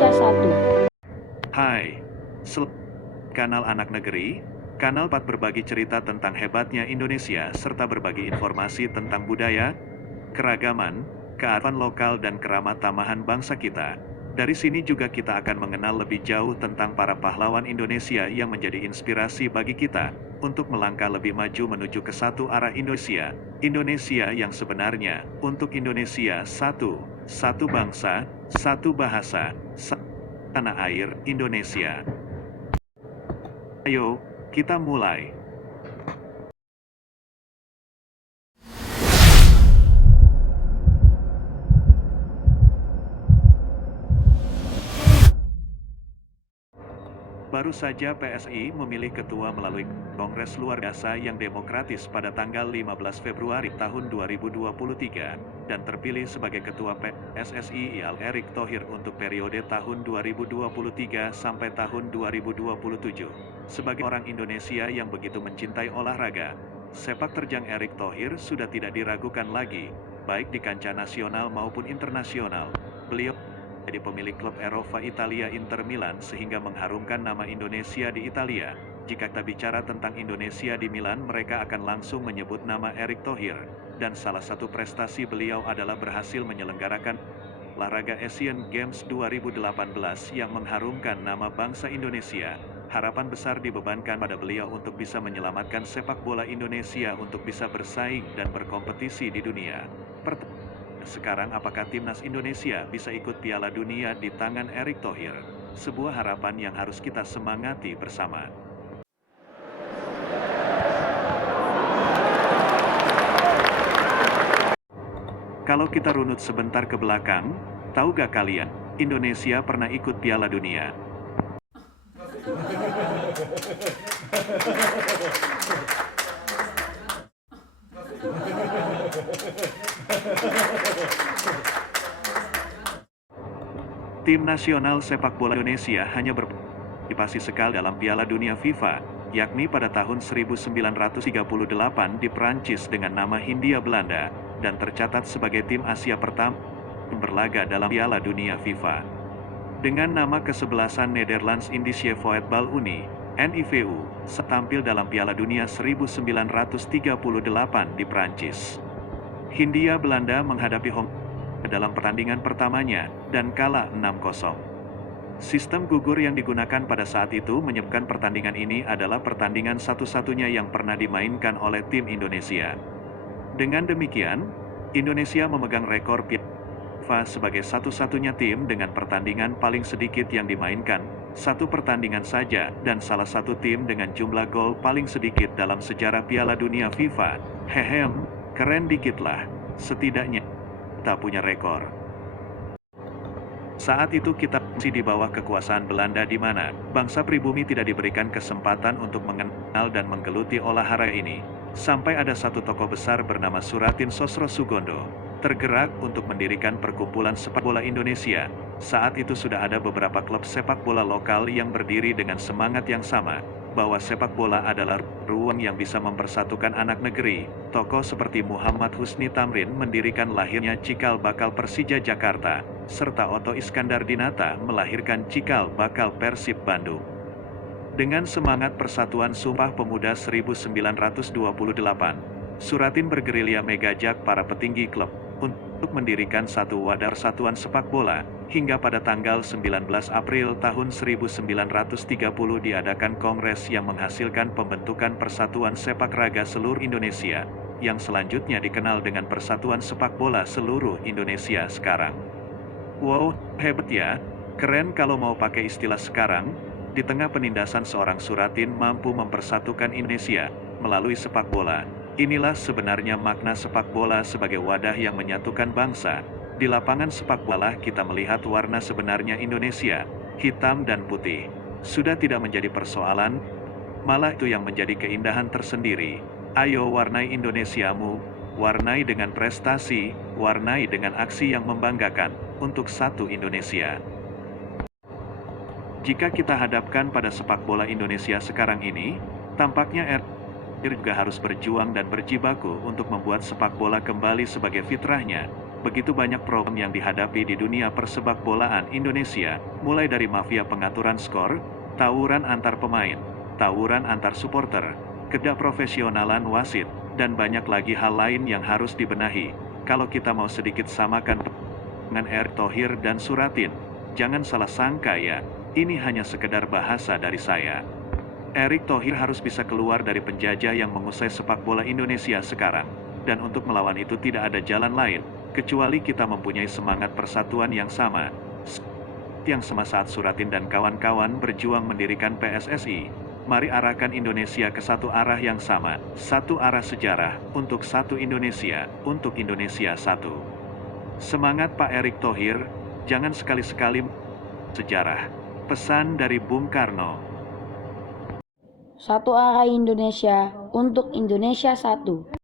Indonesia 1. Hai, kanal Anak Negeri, kanal 4 berbagi cerita tentang hebatnya Indonesia serta berbagi informasi tentang budaya, keragaman, kearifan lokal dan keramat tamahan bangsa kita. Dari sini juga kita akan mengenal lebih jauh tentang para pahlawan Indonesia yang menjadi inspirasi bagi kita untuk melangkah lebih maju menuju ke satu arah Indonesia, Indonesia yang sebenarnya, untuk Indonesia satu, satu bangsa, satu bahasa, tanah air Indonesia. Ayo, kita mulai. Baru saja PSI memilih ketua melalui Kongres Luar Biasa yang demokratis pada tanggal 15 Februari tahun 2023 dan terpilih sebagai ketua PSSI ialah Erick Thohir untuk periode tahun 2023 sampai tahun 2027. Sebagai orang Indonesia yang begitu mencintai olahraga, sepak terjang Erick Thohir sudah tidak diragukan lagi, baik di kancah nasional maupun internasional. Beliau jadi pemilik klub Eropa Italia Inter Milan sehingga mengharumkan nama Indonesia di Italia. Jika kita bicara tentang Indonesia di Milan, mereka akan langsung menyebut nama Erick Thohir. Dan salah satu prestasi beliau adalah berhasil menyelenggarakan olahraga Asian Games 2018 yang mengharumkan nama bangsa Indonesia. Harapan besar dibebankan pada beliau untuk bisa menyelamatkan sepak bola Indonesia untuk bisa bersaing dan berkompetisi di dunia. Sekarang apakah timnas Indonesia bisa ikut Piala Dunia di tangan Erick Thohir? Sebuah harapan yang harus kita semangati bersama. Kalau kita runut sebentar ke belakang, tahu gak kalian, Indonesia pernah ikut Piala Dunia? Tim nasional sepak bola Indonesia hanya berpartisipasi sekali dalam Piala Dunia FIFA, yakni pada tahun 1938 di Prancis dengan nama Hindia Belanda, dan tercatat sebagai tim Asia pertama berlaga dalam Piala Dunia FIFA. Dengan nama kesebelasan Netherlands Indische Voetbal-Unie, NIVU, tampil dalam Piala Dunia 1938 di Prancis. Hindia Belanda menghadapi Hong Kong dalam pertandingan pertamanya dan kalah 6-0. Sistem gugur yang digunakan pada saat itu menyebabkan pertandingan ini adalah pertandingan satu-satunya yang pernah dimainkan oleh tim Indonesia. Dengan demikian, Indonesia memegang rekor FIFA sebagai satu-satunya tim dengan pertandingan paling sedikit yang dimainkan, satu pertandingan saja, dan salah satu tim dengan jumlah gol paling sedikit dalam sejarah Piala Dunia FIFA. Hehem, keren dikit lah, setidaknya kita punya rekor. Saat itu kita masih di bawah kekuasaan Belanda di mana bangsa pribumi tidak diberikan kesempatan untuk mengenal dan menggeluti olahraga ini. Sampai ada satu tokoh besar bernama Suratin Sosrosoegondo tergerak untuk mendirikan perkumpulan sepak bola Indonesia. Saat itu sudah ada beberapa klub sepak bola lokal yang berdiri dengan semangat yang sama, bahwa sepak bola adalah ruang yang bisa mempersatukan anak negeri. Tokoh seperti Muhammad Husni Tamrin mendirikan lahirnya Cikal Bakal Persija Jakarta, serta Otto Iskandar Dinata melahirkan Cikal Bakal Persib Bandung. Dengan semangat Persatuan Sumpah Pemuda 1928, Suratin bergerilya mengajak para petinggi klub untuk mendirikan satu wadah persatuan sepak bola. Hingga pada tanggal 19 April tahun 1930 diadakan kongres yang menghasilkan pembentukan Persatuan Sepak Raga Seluruh Indonesia, yang selanjutnya dikenal dengan Persatuan Sepak Bola Seluruh Indonesia sekarang. Wow, hebat ya, keren kalau mau pakai istilah sekarang. Di tengah penindasan seorang Suratin mampu mempersatukan Indonesia melalui sepak bola. Inilah sebenarnya makna sepak bola sebagai wadah yang menyatukan bangsa. Di lapangan sepak bola kita melihat warna sebenarnya Indonesia, hitam dan putih. Sudah tidak menjadi persoalan, malah itu yang menjadi keindahan tersendiri. Ayo warnai Indonesiamu, warnai dengan prestasi, warnai dengan aksi yang membanggakan, untuk satu Indonesia. Jika kita hadapkan pada sepak bola Indonesia sekarang ini, tampaknya juga harus berjuang dan berjibaku untuk membuat sepak bola kembali sebagai fitrahnya, Begitu banyak problem yang dihadapi di dunia persepak bolaan Indonesia, mulai dari mafia pengaturan skor, tawuran antar pemain, tawuran antar supporter, ketidakprofesionalan wasit, dan banyak lagi hal lain yang harus dibenahi. Kalau kita mau sedikit samakan dengan Erick Thohir dan Suratin, jangan salah sangka ya, ini hanya sekedar bahasa dari saya. Erick Thohir harus bisa keluar dari penjajah yang mengusai sepak bola Indonesia sekarang. Dan untuk melawan itu tidak ada jalan lain, kecuali kita mempunyai semangat persatuan yang sama. Yang sama saat Suratin dan kawan-kawan berjuang mendirikan PSSI. Mari arahkan Indonesia ke satu arah yang sama, satu arah sejarah, untuk satu Indonesia, untuk Indonesia satu. Semangat Pak Erick Thohir, jangan sekali-sekali sejarah. Pesan dari Bung Karno. Satu arah Indonesia untuk Indonesia satu.